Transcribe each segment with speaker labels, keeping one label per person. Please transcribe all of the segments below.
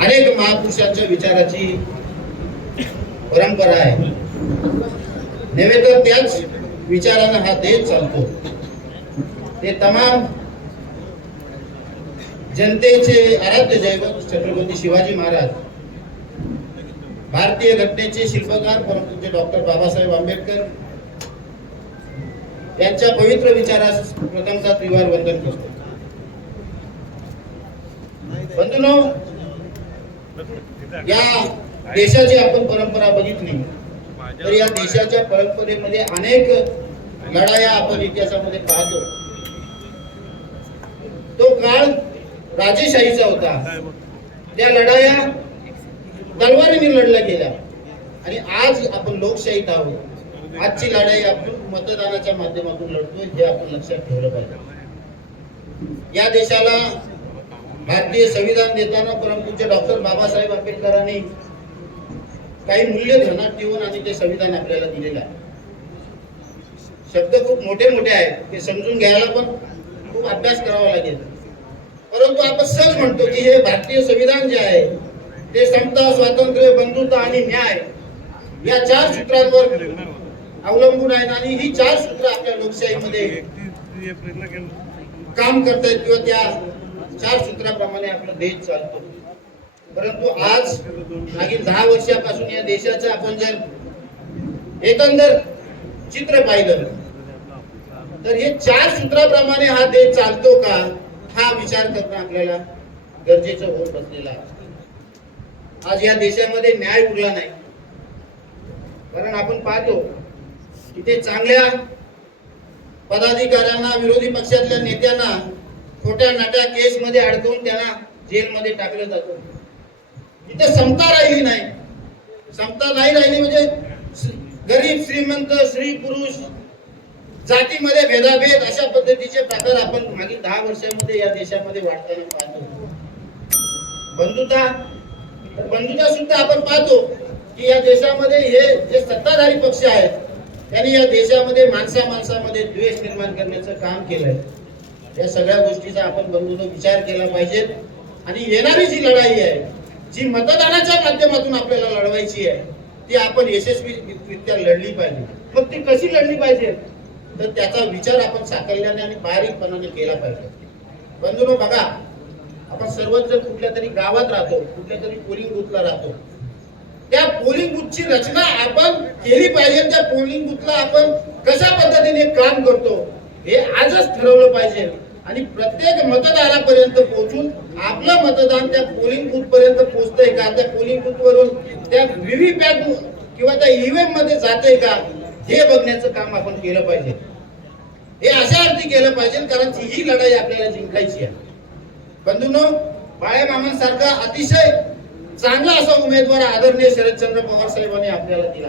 Speaker 1: अनेक महापुरुषांच्या विचाराची परंपरा आहे. नव्हे तर त्याच विचारानं हा देश चालतो. ते तमाम जनतेचे आराध्य दैवत छत्रपती शिवाजी महाराज भारतीय घटनेचे शिल्पकार परमपूज्य डॉक्टर बाबासाहेब आंबेडकर यांच्या पवित्र विचारास प्रथमचा त्रिवार वंदन करतो. बंधूनो या देशाची आपण परंपरा बघितली तर या देशाच्या परंपरेमध्ये अनेक लढाया आपण इतिहासामध्ये पाहतो. तो काळ राजेशाहीचा होता. त्या लढाया तलवारीने लढल्या गेल्या. आणि आज आपण लोकशाहीत आहोत. आजची लढाई आपण मतदानाच्या माध्यमातून लढतोय हे आपण लक्षात ठेवलं पाहिजे. या देशाला भारतीय संविधान देताना परमपूज्य डॉक्टर बाबासाहेब आंबेडकरांनी काही मूल्य ध्यानात ठेवून आणि ते संविधान आपल्याला दिलेलं आहे. शब्द खूप मोठे मोठे आहेत ते समजून घ्यायला पण खूप अभ्यास करावा लागेल. परंतु आपण सहज म्हणतो की हे भारतीय संविधान जे आहे ते समता स्वातंत्र्य बंधुता आणि न्याय या चार सूत्रांवर अवलंबून आहे आणि ही चार सूत्र आपल्या लोकशाहीमध्ये काम करतायत किंवा त्या चार सूत्राप्रमाणे आपला देश चालतो. परंतु आज मागील दहा वर्षापासून या देशाचं आपण जर एकंदर चित्र पाहिलं तर हे चार सूत्राप्रमाणे हा देश चालतो का हा विचार करणं आपल्याला गरजेचं होत बसलेला आज या देशामध्ये न्याय उरला नाही. कारण आपण पाहतो की ते चांगल्या पदाधिकाऱ्यांना विरोधी पक्षातल्या नेत्यांना खोट्या नाट्या केस मध्ये अडकवून त्यांना जेलमध्ये टाकलं जातं. इथे समता राहिली नाही. समता नाही राहिली म्हणजे गरीब श्रीमंत स्त्री पुरुष जातीमध्ये भेदाभेद अशा पद्धतीचे प्रकार आपण मागील दहा वर्षामध्ये या देशामध्ये वाढताना पाहतो. बंधुता बंधुता सुद्धा आपण पाहतो की या देशामध्ये हे जे सत्ताधारी पक्ष आहेत त्यांनी या देशामध्ये माणसा माणसामध्ये द्वेष निर्माण करण्याचं काम केलंय. या सगळ्या गोष्टीचा आपण बंधूंनो विचार केला पाहिजे. आणि येणारी जी लढाई आहे जी मतदानाच्या माध्यमातून आपल्याला लढवायची आहे ती आपण यशस्वीरित्या लढली पाहिजे. मग ती कशी लढली पाहिजे? तर त्याचा विचार आपण साकल्याने आणि बारीकपणाने केला पाहिजे. बंधूनो बघा आपण सर्वच जर कुठल्या तरी गावात राहतो कुठल्या तरी पोलिंग बूथला राहतो. त्या पोलिंग बूथची रचना आपण केली पाहिजे त्या पोलिंग बूथला आपण कशा पद्धतीने काम करतो? हे आजच ठरवलं पाहिजे. आणि प्रत्येक मतदारापर्यंत पोहोचून आपलं मतदान त्या पोलिंग बूथ पर्यंत पोहोचतंय का? त्या पोलिंग बूथ वरून त्या व्हीव्हीपॅट किंवा त्या ईव्हीएममध्ये जाते का? हे बघण्याचं काम आपण केलं पाहिजे. हे अशा अर्थी केलं पाहिजे कारण ही लढाई आपल्याला जिंकायची आहे. बंधूंनो बाळ्या मामांसारखा अतिशय चांगला असा उमेदवार आदरणीय शरदचंद्र पवार साहेबांनी आपल्याला दिला.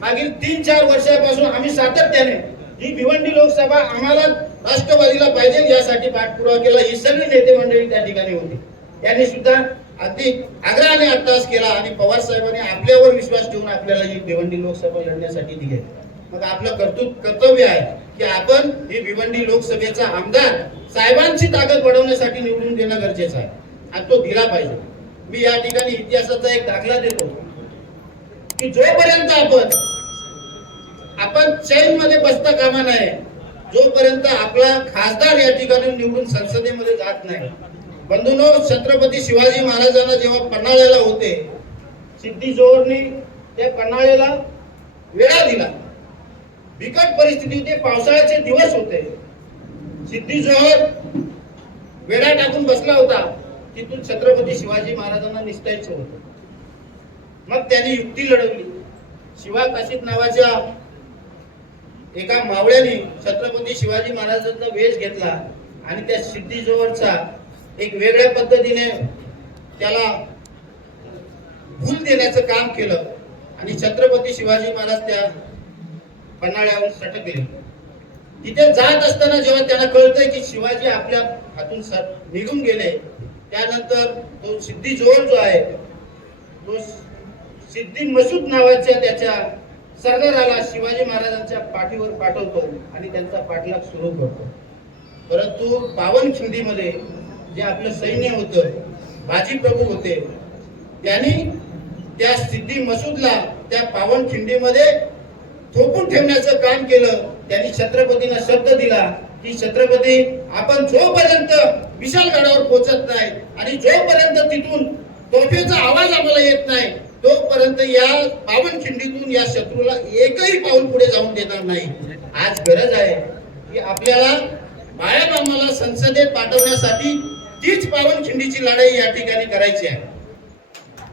Speaker 1: मागील तीन चार वर्षापासून आम्ही सातत्याने ही भिवंडी लोकसभा आम्हाला राष्ट्रवादीला पाहिजे यासाठी पाठपुरावा केला. ही सगळी नेते मंडळी त्या ठिकाणी होती. त्यांनी सुद्धा अगदी आग्रहाने अट्टास केला आणि पवार साहेबांनी आपल्यावर विश्वास ठेवून आपल्याला ही भिवंडी लोकसभा लढण्यासाठी दिली. मग आपलं कर्तृत्व कर्तव्य आहे की आपण ही भिवंडी लोकसभेचा आमदार साहेबांची ताकद वाढवण्यासाठी निवडून देणं गरजेचं आहे. आणि तो दिला पाहिजे. मी या ठिकाणी इतिहासाचा एक दाखला देतो. की जोपर्यंत आपण आपण चैनमध्ये बसता कामा नये. जोपर्यंत आपला खासदार या ठिकाणी निवडून संसदेमध्ये जात नाही. बंधूनो छत्रपती शिवाजी महाराजांना जेव्हा पन्हाळ्याला होते सिद्धी जोहरनी त्या पन्हाळ्याला वेळा दिला. बिकट परिस्थिती होती पावसाळ्याचे दिवस होते. सिद्धी जोहर वेढा टाकून बसला होता तिथून छत्रपती शिवाजी महाराजांना निसटायचं होतं. मग त्यांनी युक्ती लढवली. शिवा काशीत नावाच्या एका मावळ्याने छत्रपती शिवाजी महाराजांचा वेश घेतला आणि त्या सिद्धीजवळचा एक वेगळ्या पद्धतीने त्याला भूल देण्याचं काम केलं आणि छत्रपती शिवाजी महाराज त्या पन्हाळ्यावर सटकले तिथे जात असताना जेव्हा त्यांना कळतंय की शिवाजी आपल्या हातून स- निघून गेले त्यानंतर तो सिद्धी जोर जो आहे तो सिद्धी मसूद नावाच्या त्याच्या सरदाराला शिवाजी महाराजांच्या पाठीवर पाठवतो आणि त्यांचा पाठलाग सुरू करतो. परंतु पावनखिंडीमध्ये जे आपलं सैन्य होतं बाजी प्रभू होते त्यांनी त्या सिद्धी मसूदला त्या पावन खिंडीमध्ये थोपून ठेवण्याचं काम केलं. त्यांनी छत्रपतींना शब्द दिला की छत्रपती आपण जोपर्यंत विशाल गडावर पोहोचत नाही आणि जोपर्यंत तिथून तोफेचा आवाज आम्हाला तोपर्यंत या पावनखिंडीतून या शत्रूला एकही पाऊल पुढे जाऊन देणार नाही. आज गरज आहे की आपल्याला बाळाबामाला संसदेत पाठवण्यासाठी तीच पावनखिंडीची लढाई या ठिकाणी करायची आहे.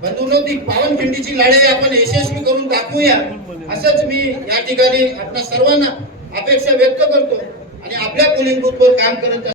Speaker 1: बंधूंनो ती पावनखिंडीची लढाई आपण यशस्वी करून दाखवूया. असंच मी या ठिकाणी आपल्या सर्वांना अपेक्षा व्यक्त करतो आणि आपल्या पोलिंग बूथवर काम करत